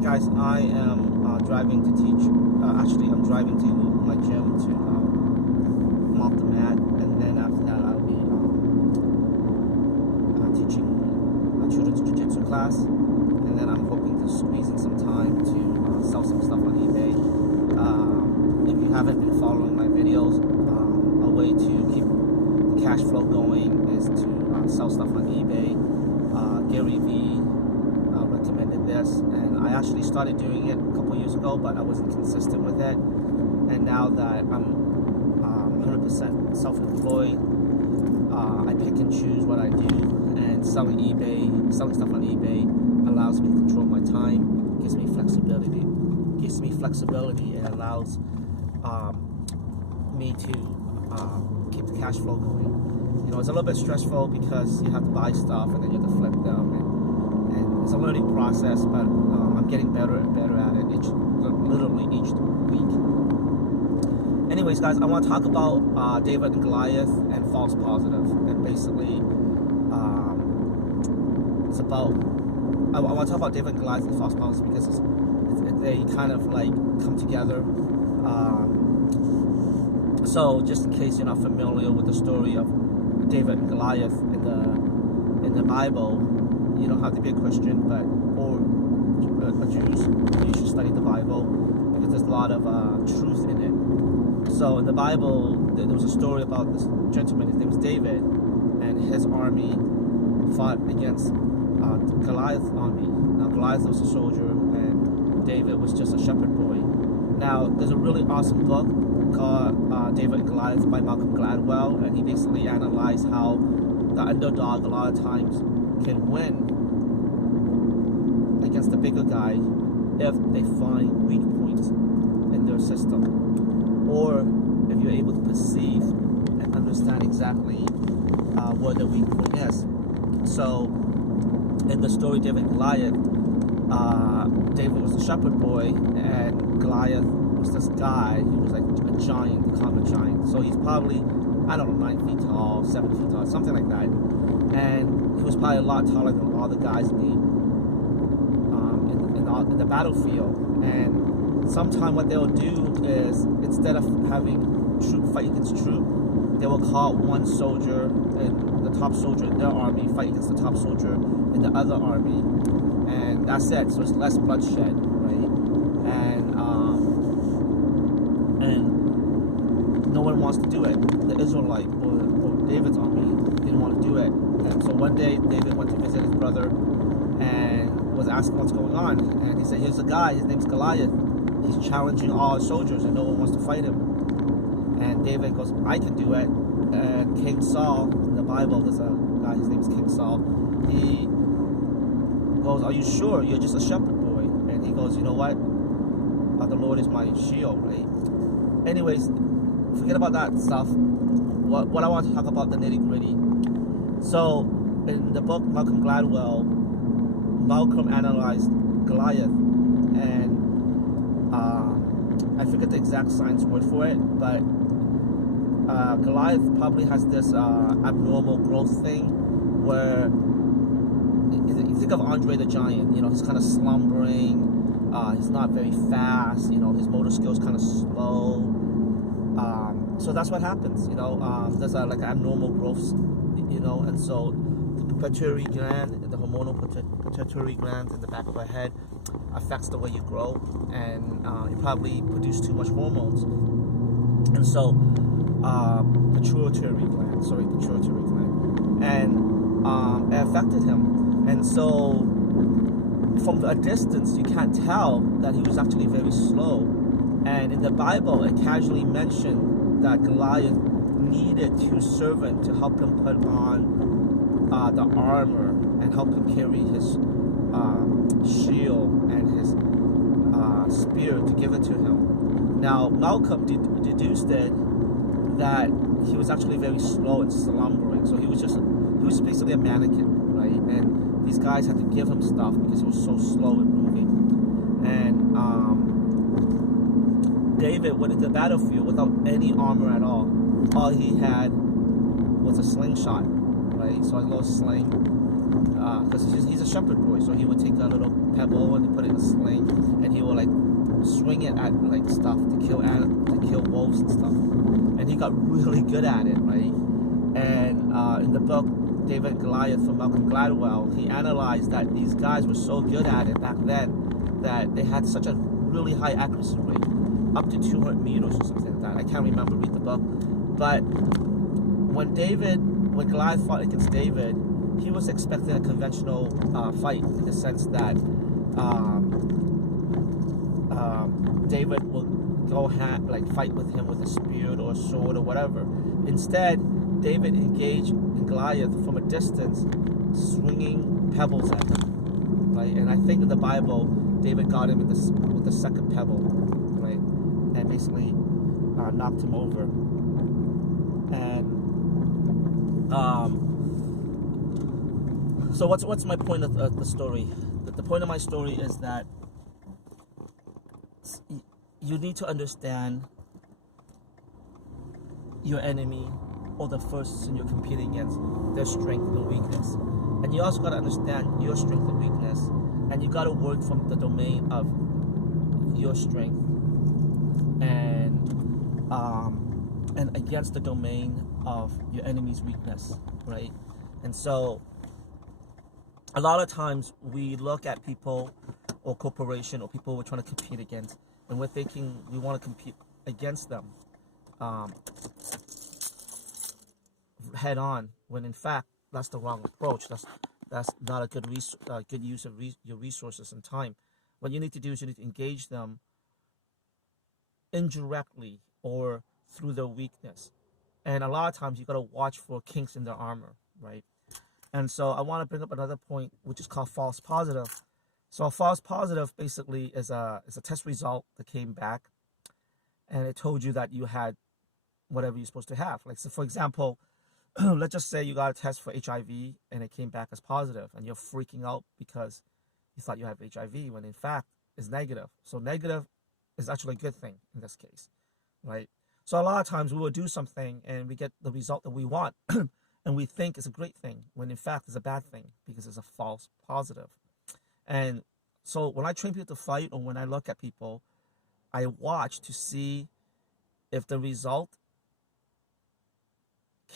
Hey guys, I am driving to teach. Actually, I'm driving to my gym to come off the mat, and then after that, I'll be teaching children's jiu-jitsu class, and then I'm hoping to squeeze in some time to sell some stuff on eBay. If you haven't been following my videos, a way to keep the cash flow going is to sell stuff on eBay. Gary Vee recommended this, and I actually started doing it a couple years ago, but I wasn't consistent with it. And now that I'm 100% self-employed, I pick and choose what I do, and selling stuff on eBay allows me to control my time, gives me flexibility. It allows me to keep the cash flow going. You know, it's a little bit stressful because you have to buy stuff and then you have to flip them, and it's a learning process, but I'm getting better and better at it literally each week. Anyways, guys, I want to talk about David and Goliath and false positive, and basically it's about, I want to talk about David and Goliath and false positive because they kind of like come together. So just in case you're not familiar with the story of David and Goliath in the Bible, you don't have to be a Christian, or a Jews. You should study the Bible because there's a lot of truth in it. So in the Bible, there was a story about this gentleman. His name was David, and his army fought against Goliath's army. Now Goliath was a soldier, and David was just a shepherd boy. Now there's a really awesome book called David and Goliath by Malcolm Gladwell, and he basically analyzed how the underdog a lot of times can win against the bigger guy if they find weak points in their system, or if you're able to perceive and understand exactly where the weak point is. So in the story David and Goliath, David was a shepherd boy, and Goliath was this guy who was like a giant, a common giant. So he's probably, I don't know, 9 feet tall, 7 feet tall, something like that. And he was probably a lot taller than all the guys in the battlefield. And sometimes what they'll do is, instead of having troop fight against troop, they will call one soldier, and the top soldier in their army fight against the top soldier in the other army, and that's it. So it's less bloodshed, right? And no one wants to do it. The Israelite or David's army didn't want to do it. And so one day David went to visit his brother and was asking what's going on. And he said, here's a guy, his name's Goliath. He's challenging all his soldiers and no one wants to fight him. And David goes, I can do it. And King Saul, in the Bible, there's a guy, his name's King Saul. He goes, are you sure? You're just a shepherd boy. And he goes, you know what? The Lord is my shield, right? Anyways, forget about that stuff. What I want to talk about, the nitty-gritty. So in the book Malcolm Gladwell, Malcolm analyzed Goliath, and I forget the exact science word for it, but Goliath probably has this abnormal growth thing where you think of Andre the Giant. You know, he's kind of slumbering. He's not very fast. You know, his motor skills kind of slow. So that's what happens. You know, there's like abnormal growth. You know, and so the pituitary gland, the hormonal pituitary gland in the back of our head, affects the way you grow, and you probably produce too much hormones. And so pituitary gland, and it affected him. And so from a distance, you can't tell that he was actually very slow. And in the Bible, it casually mentioned that Goliath needed two servants to help him put on the armor and help him carry his shield and his spear to give it to him. Now, Malcolm deduced it that he was actually very slow and slumbering. So he was basically a mannequin, right? And these guys had to give him stuff because he was so slow in moving. And David went into the battlefield without any armor at all. All he had was a slingshot, right? So a little sling, because he's a shepherd boy, so he would take a little pebble and put it in a sling, and he would like swing it at like stuff to kill wolves and stuff, and he got really good at it, right? And in the book David and Goliath from Malcolm Gladwell, he analyzed that these guys were so good at it back then that they had such a really high accuracy rate, up to 200 meters or something like that. I can't remember, read the book, but when Goliath fought against David, he was expecting a conventional fight, in the sense that David would go fight with him with a spear or a sword or whatever. Instead, David engaged Goliath from a distance, swinging pebbles at him, right? And I think in the Bible, David got him with the second pebble, right? And basically knocked him over. And so what's my point of the story? The point of my story is that you need to understand your enemy, or the person you're competing against, their strength and weakness. And you also got to understand your strength and weakness, and you got to work from the domain of your strength and against the domain of your enemy's weakness, right? And so a lot of times we look at people or corporation or people we're trying to compete against, and we're thinking we want to compete against them head on, when in fact that's the wrong approach. That's not a good use of your resources and time. What you need to do is you need to engage them indirectly or through their weakness. And a lot of times you got to watch for kinks in their armor, right? And so I want to bring up another point, which is called false positive. So a false positive basically is a test result that came back, and it told you that you had whatever you're supposed to have. Like, so for example, let's just say you got a test for HIV and it came back as positive, and you're freaking out because you thought you have HIV when in fact it's negative. So negative is actually a good thing in this case, right? So a lot of times we will do something and we get the result that we want and we think it's a great thing when in fact it's a bad thing because it's a false positive. And so when I train people to fight, or when I look at people, I watch to see if the result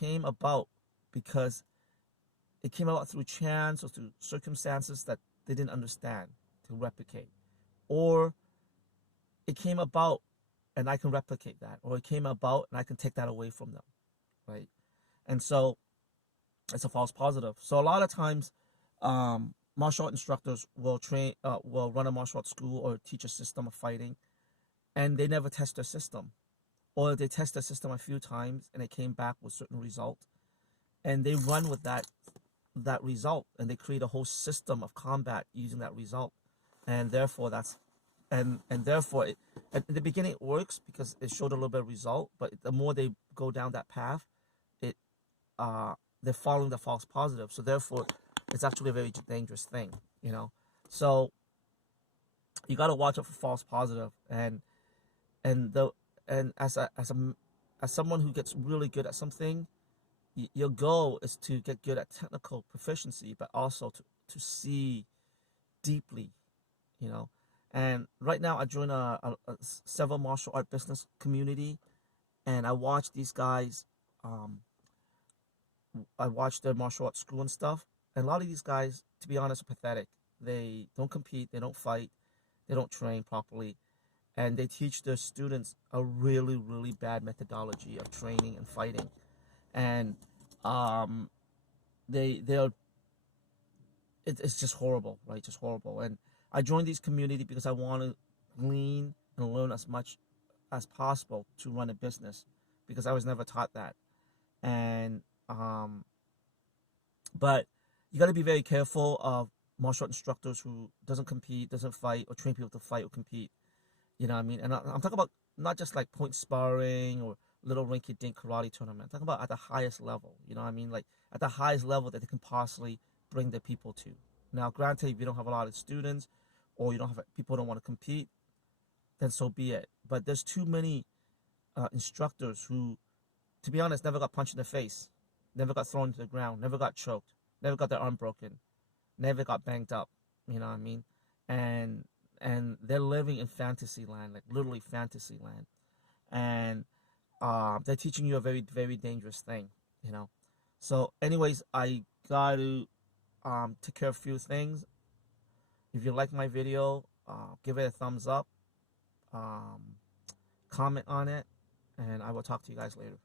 came about because it came about through chance or through circumstances that they didn't understand to replicate, or it came about and I can replicate that, or it came about and I can take that away from them, right? And so it's a false positive. So a lot of times martial art instructors will run a martial art school or teach a system of fighting, and they never test their system, or they test their system a few times and it came back with certain result, and they run with that result, and they create a whole system of combat using that result, and therefore therefore at the beginning it works because it showed a little bit of result, but the more they go down that path, they're following the false positive, so therefore it's actually a very dangerous thing, you know. So you got to watch out for false positive, and as someone who gets really good at something, your goal is to get good at technical proficiency, but also to see deeply, you know. And right now I join a several martial art business community, and I watch these guys. I watch their martial arts school and stuff, and a lot of these guys, to be honest, are pathetic. They don't compete, they don't fight, they don't train properly, and they teach their students a really, really bad methodology of training and fighting. And it's just horrible, right? Just horrible. And I joined these community because I want to glean and learn as much as possible to run a business, because I was never taught that. And but you got to be very careful of martial art instructors who doesn't compete, doesn't fight, or train people to fight or compete. You know what I mean? And I'm talking about not just like point sparring or little rinky-dink karate tournament. I'm talking about at the highest level. You know what I mean? Like at the highest level that they can possibly bring their people to. Now, granted, if you don't have a lot of students, or you don't have people who don't want to compete, then so be it. But there's too many instructors who, to be honest, never got punched in the face, never got thrown to the ground, never got choked, never got their arm broken, never got banged up. You know what I mean? And they're living in fantasy land, like literally fantasy land. And they're teaching you a very, very dangerous thing, you know. So, anyways, I got to take care of a few things. If you like my video, give it a thumbs up, comment on it, and I will talk to you guys later.